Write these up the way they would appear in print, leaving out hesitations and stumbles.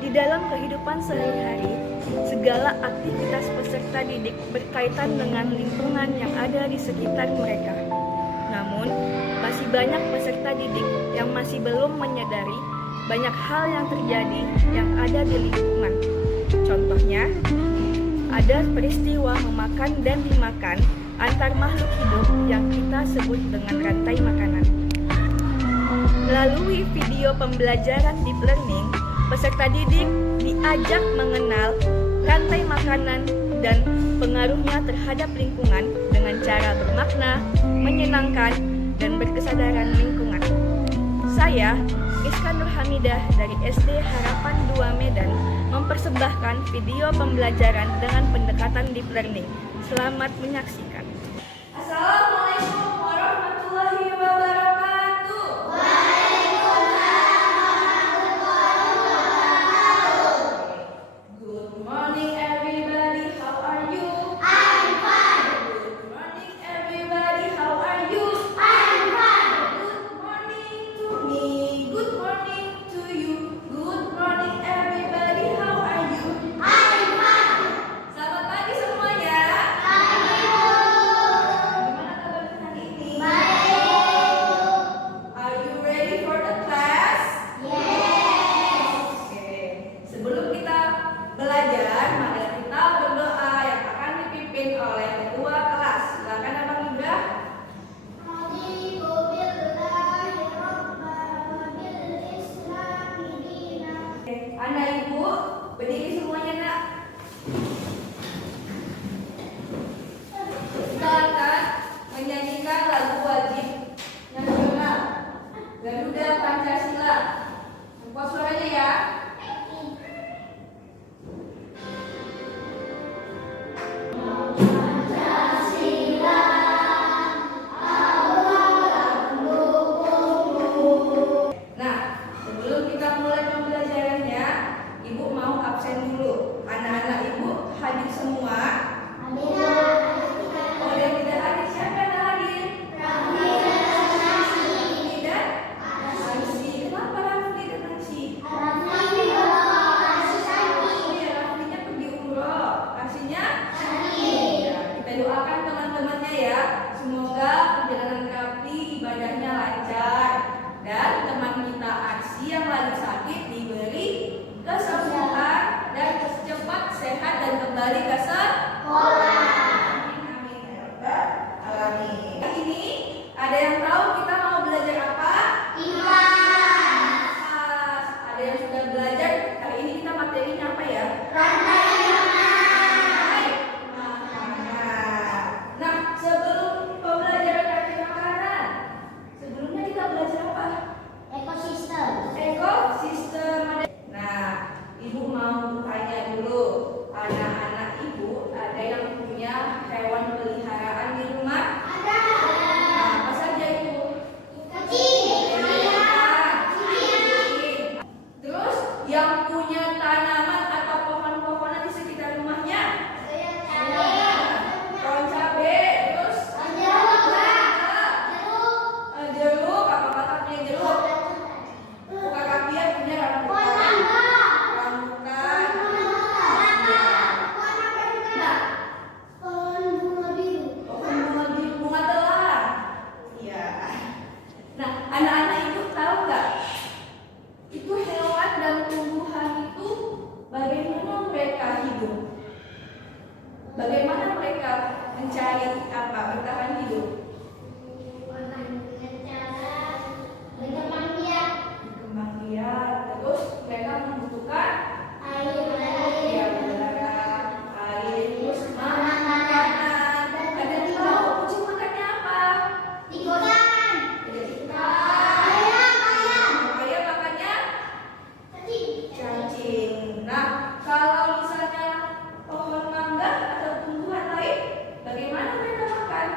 Di dalam kehidupan sehari-hari, segala aktivitas peserta didik berkaitan dengan lingkungan yang ada di sekitar mereka. Namun, masih banyak peserta didik yang masih belum menyadari banyak hal yang terjadi yang ada di lingkungan. Contohnya, ada peristiwa memakan dan dimakan antar makhluk hidup yang kita sebut dengan rantai makanan. Melalui video pembelajaran deep learning, peserta didik diajak mengenal rantai makanan dan pengaruhnya terhadap lingkungan dengan cara bermakna, menyenangkan, dan berkesadaran lingkungan. Saya, Rizka Nur Hamidah dari SD Harapan 2 Medan, mempersembahkan video pembelajaran dengan pendekatan deep learning. Selamat menyaksikan. Assalamualaikum warahmatullahi wabarakatuh. Good morning everybody, how are you? I'm fine. Good morning everybody, how are you? I'm fine. Good morning to me, good morning to you. Good morning everybody, how are you? I'm fine. Selamat pagi semuanya. Gimana kabarnya hari ini? Are you ready for the class? Oke. Sebelum kita belajar, mari kita berdoa yang akan dipimpin oleh ketua kelas. Silakan Abang Ibrah. Anak ibu, berdiri semuanya nak. Kita akan menyanyikan lagu wajib nasional Garuda Pancasila. Kuat suaranya ya. Nah, sebelum kita mulai pembelajarannya, ibu mau absen dulu. Anak-anak ibu hadir semua? Oh, yang tidak hadir siapa yang hadir? Rafli dan Arsi. Kenapa Rafli dan Arsi? Iya, Raflinya pergi umroh, Arsinya? Ya, kita doakan teman-temannya ya. Semoga perjalanan Rafli ibadahnya lancar dan teman kita Arsi yang lagi sakit diberi kesembuhan dan cepat sehat dan kembali ke sekolah. Amin ya rabbal alamin. Hari ini ada yang tahu kita mau belajar apa? Ada yang sudah belajar. Hari ini kita materinya apa ya? Rantai makanan. Nah, sebelum pembelajaran rantai makanan, sebelumnya kita belajar apa? Ekosistem. Nah, ibu mau tanya dulu, anak-anak ibu ada yang punya hewan peliharaan di rumah? Ada. Nah, apa saja itu? Kucing. Terus yang punya tanaman atau pohon-pohonan di sekitar rumahnya? Pohon cabai. Terus? Jeruk. Apa punya jeruk? Kakak Pia punya rambutan. Nah, pohon bunga biru, bunga telang. Iya. Nah, anak-anak ibu tahu nggak? Itu hewan dan tumbuhan itu bagaimana mereka hidup? Bagaimana mereka mencari apa? Bertahan hidup? Berkembang biak. Terus mereka membutuhkan ya, udara, air, terus makanan. Ada yang tahu kucing makannya apa? Ada ikan. Ayam makannya cacing. Nah, kalau misalnya pohon mangga atau tumbuhan lain, bagaimana mereka makan?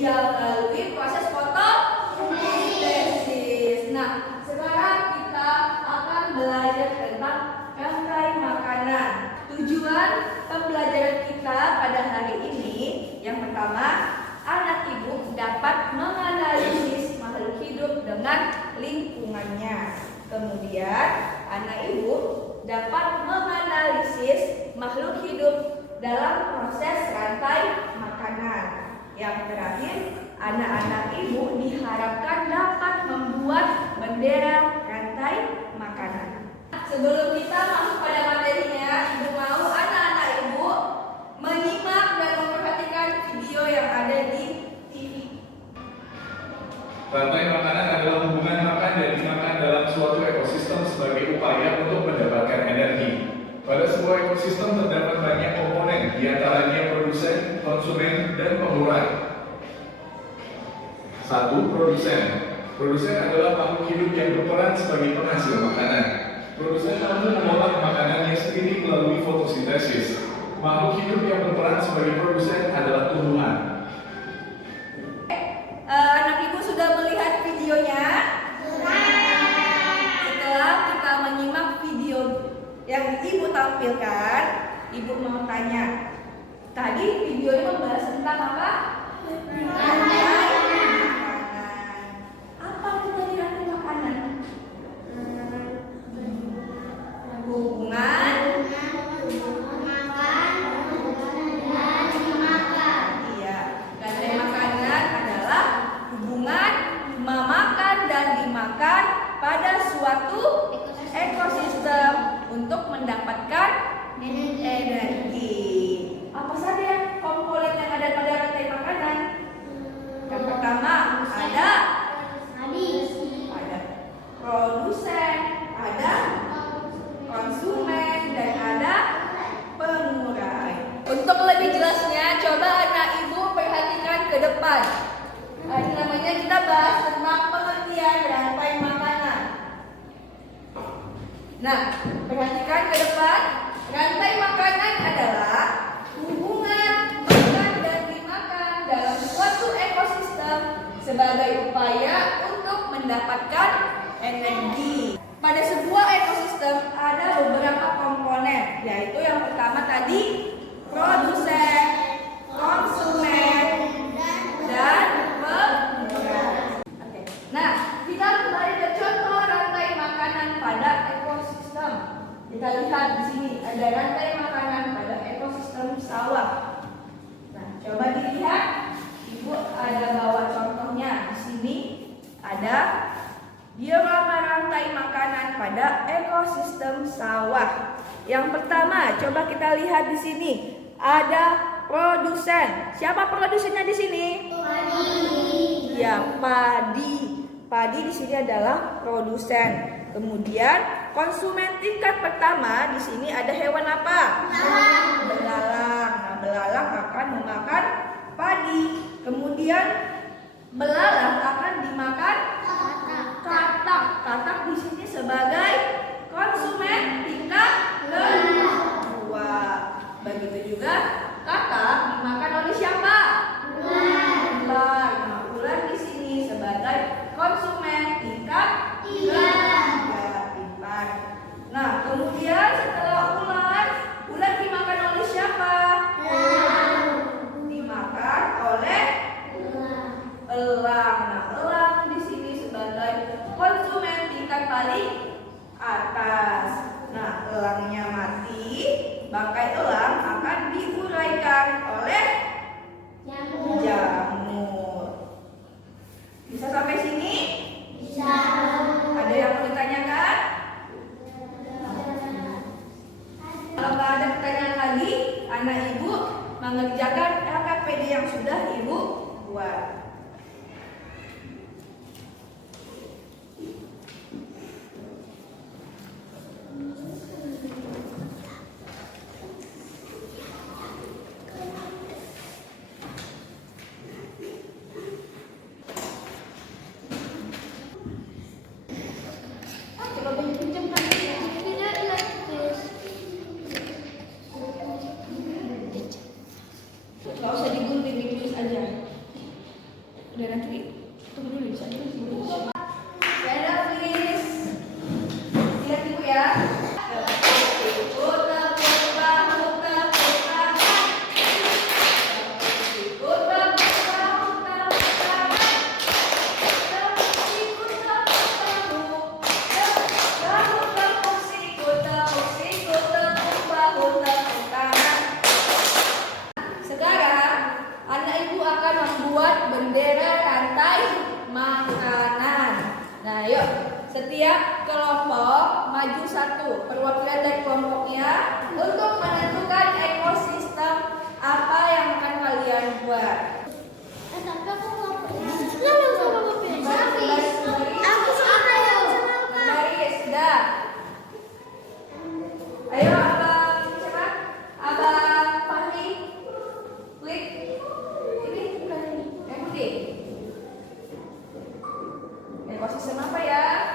Iya, melalui proses fotosintesis. Nah, sekarang kita akan belajar tentang rantai makanan. Tujuan pembelajaran kita pada hari ini, yang pertama, anak ibu dapat menganalisis makhluk hidup dengan lingkungannya. Kemudian, anak ibu dapat menganalisis makhluk hidup dalam proses rantai makanan. Yang terakhir, anak-anak ibu diharapkan dapat membuat bendera rantai makanan. Sebelum kita masuk pada materinya, ibu mau anak-anak ibu menyimak dan memperhatikan video yang ada di TV. Rantai makanan adalah hubungan makan dan dimakan dalam suatu ekosistem sebagai upaya untuk mendapatkan energi. Pada sebuah ekosistem terdapat banyak komponen, diantaranya produsen, konsumen, dan pengurang. 1. Produsen. Produsen adalah makhluk hidup yang berperan sebagai penghasil makanan. Produsen mampu mengolah makanannya sendiri melalui fotosintesis. Makhluk hidup yang berperan sebagai produsen adalah tumbuhan. Anak ibu sudah melihat videonya? Setelah kita menyimak video yang ibu tampilkan, ibu mau tanya, tadi videonya membahas tentang apa? Rantai makanan. Apa itu tadi rantai makanan? Hubungan iya, rantai makanan adalah hubungan memakan dan dimakan pada suatu ekosistem untuk mendapatkan energi. Apa saja komponen yang ada pada rantai makanan? Yang pertama ada produsen, ada konsumen, dan ada pengurai. Untuk lebih jelasnya, coba anak ibu perhatikan ke depan. Ini namanya kita bahas tentang pengertian rantai makanan. Nah, perhatikan ke depan. Rantai makanan adalah hubungan makan dan dimakan dalam suatu ekosistem sebagai upaya untuk mendapatkan energi. Pada sebuah ekosistem ada beberapa komponen, yaitu yang pertama tadi produsen, konsumen, dan pengurai. Nah, kita kembali ke contoh rantai makanan pada ekosistem. Kita lihat di sini ada rantai makanan pada ekosistem sawah. Nah, coba dilihat, ibu ada bawa contohnya. Di sini ada diagram rantai makanan pada ekosistem sawah. Yang pertama, coba kita lihat di sini ada produsen. Siapa produsennya di sini? Padi. Ya, padi. Padi di sini adalah produsen. Kemudian konsumen tingkat pertama di sini ada hewan apa? Belalang. Nah, belalang akan memakan padi. Kemudian belalang akan dimakan katak. Katak di sini sebagai konsumen tingkat kedua. Begitu juga katak dimakan oleh siapa? Ular. Nah, ular di sini sebagai konsumen tingkat ketiga. Nah, kemudian setelah ular dimakan oleh siapa? Dimakan oleh elang. Nah, elang di sini sebagai konsumen tingkat paling atas. Nah, elangnya mati, bangkai elang akan diuraikan oleh jamur. Bisa sampai sini? Bisa. Ada yang mau ditanyakan? Kalau nggak ada pertanyaan lagi, anak ibu mengerjakan LKPD yang sudah ibu buat. Nggak usah digunting, ditulis aja. Nah, yuk, setiap kelompok maju satu perwakilan dari kelompoknya untuk menentukan ekosistem apa yang akan kalian buat. Tapi aku nggak punya. Nggak sama mobil. Aku sama ya. Baris, dah. Ayo, abang siapa? Abang Fahri, klik. Ini bukan ini, yang putih. Ekosistem apa ya?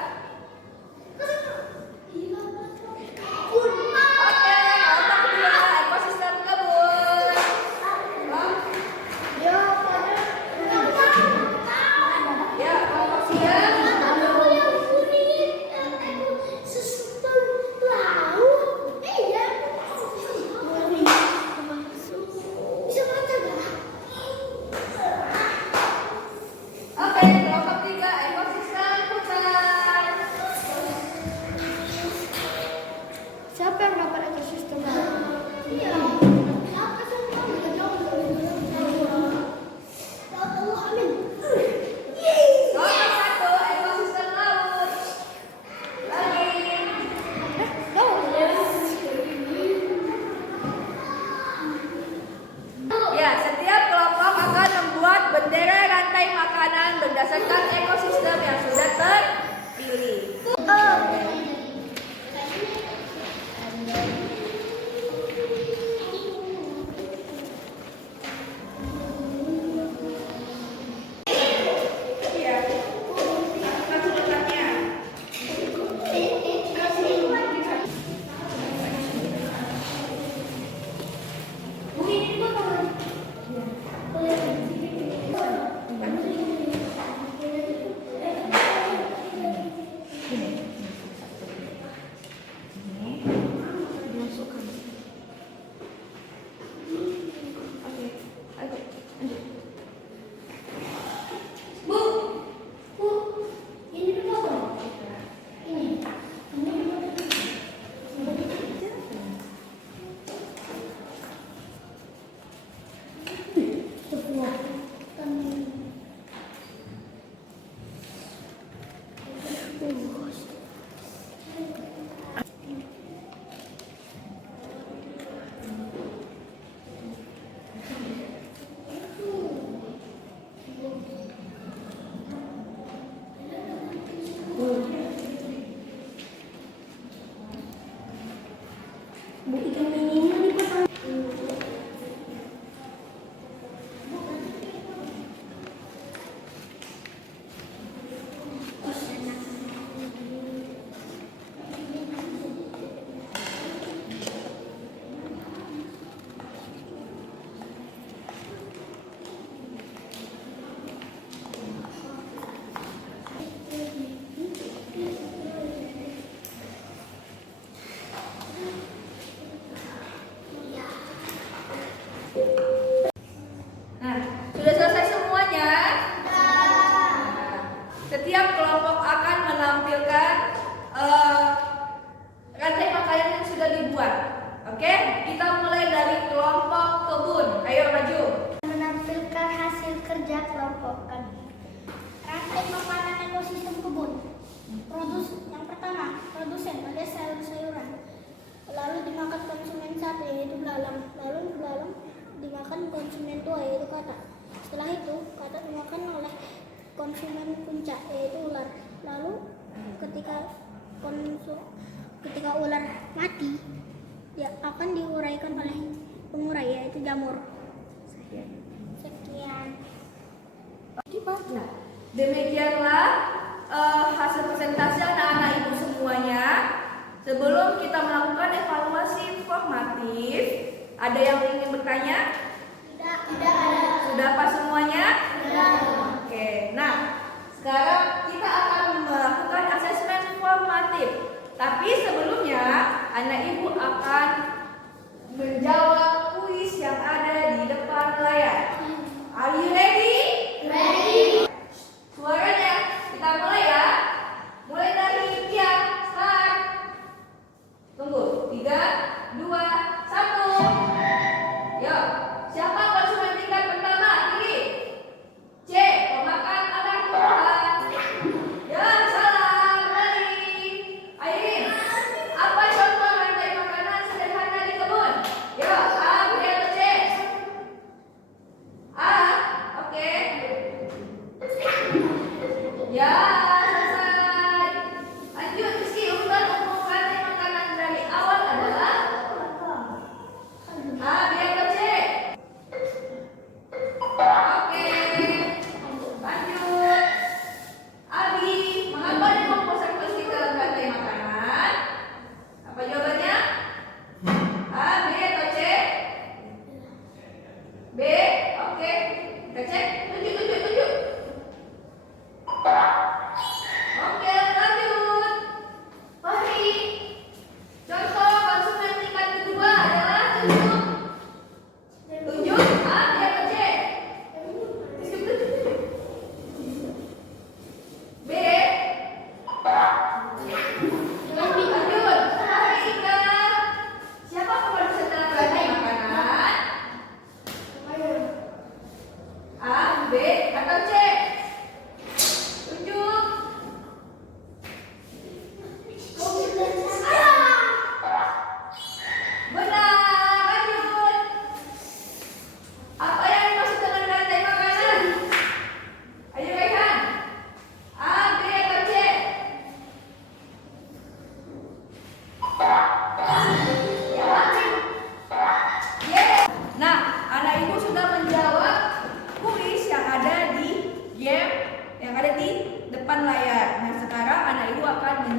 Oke, kelompok kedua, ekosistem kebun. Ya, kelompok tiga. Oke, kelompok tiga, ekosistem hutan. Siapa yang dapat ekosistem? Iya. Siapa sih yang tahu? Amin. Kelompok satu, ekosistem laut. Lagi. Ya, setiap kelompok akan membuat bendera rantai makanan berdasarkan ekosistem yang sudah terpilih. Iya. Satu letaknya. Nah, sudah selesai semuanya? Nah, setiap kelompok akan menampilkan rantai makanan yang sudah dibuat. Oke, kita mulai dari kelompok kebun. Ayo maju. Menampilkan hasil kerja kelompok kami. Rantai makanan ekosistem kebun. Yang pertama, produsen alias sayur-sayuran. Lalu dimakan konsumen satu yaitu belalang. Lalu belalang dimakan konsumen dua yaitu katak. Setelah itu katak dimakan oleh konsumen puncak yaitu ular. Lalu ketika ular mati, dia akan diuraikan oleh pengurai yaitu jamur. Sekian. Nah, demikianlah hasil presentasi anak-anak ibu semuanya. Sebelum kita melakukan evaluasi formatif, ada yang ingin bertanya? Tidak ada. Sudah pas semuanya? Tidak. Oke, nah sekarang kita akan melakukan asesmen formatif. Tapi sebelumnya, anak ibu akan menjawab kuis yang ada di depan layar. Are you ready? Ready. Suaranya, kita mulai ya. Mulai dari Tiang, start. Tunggu, 3, 2, 1. Yuk, siapa konsumen tingkat pertama? Pilih. C, pemakan agar tumbuhan. Ya, salah.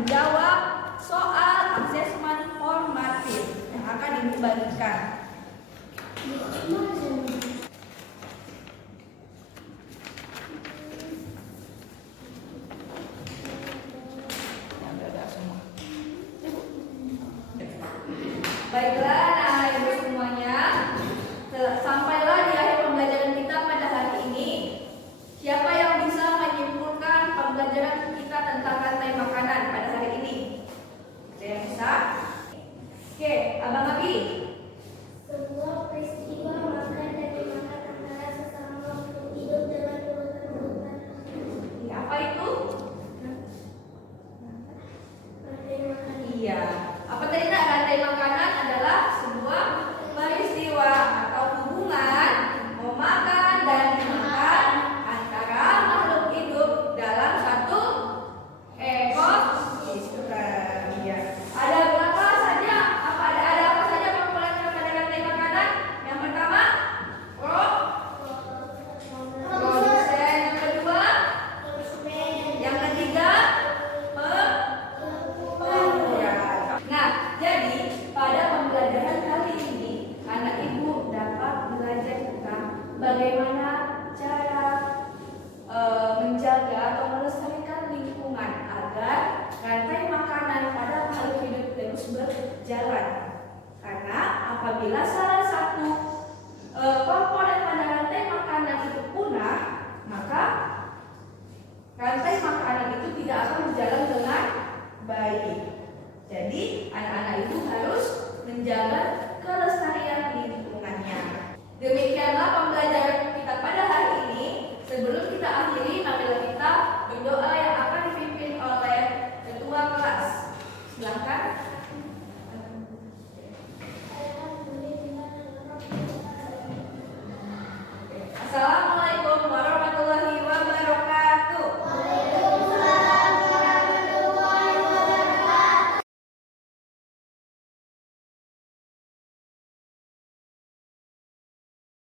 menjawab soal asesmen formatif yang akan dibagikan. Baiklah, nah ibu semuanya, sampailah di akhir pembelajaran kita pada hari ini. Siapa yang bisa menyimpulkan pembelajaran kita tentang rantai makanan pada hari ini? Ada yang bisa? Oke, Abang Abi. Sebuah peristiwa makan dan dimakan antara sesama makhluk hidup dengan urutan-urutan. Apa itu? Rantai makanan. Iya. Apa tadi nak? Rantai makanan adalah sebuah peristiwa atau hubungan memakan dan dimakan antara makhluk hidup dalam satu ekosistem. Iya. Ada berapa saja? Ada apa saja pengumpulan pada rantai makanan? Yang pertama, produsen. Yang kedua, yang ketiga, nah, jadi pada pembelajaran kali ini anak ibu dapat belajar tentang bagaimana cara menjaga atau melestarikan lingkungan agar rantai makanan pada makhluk hidup terus berjalan. Karena apabila salah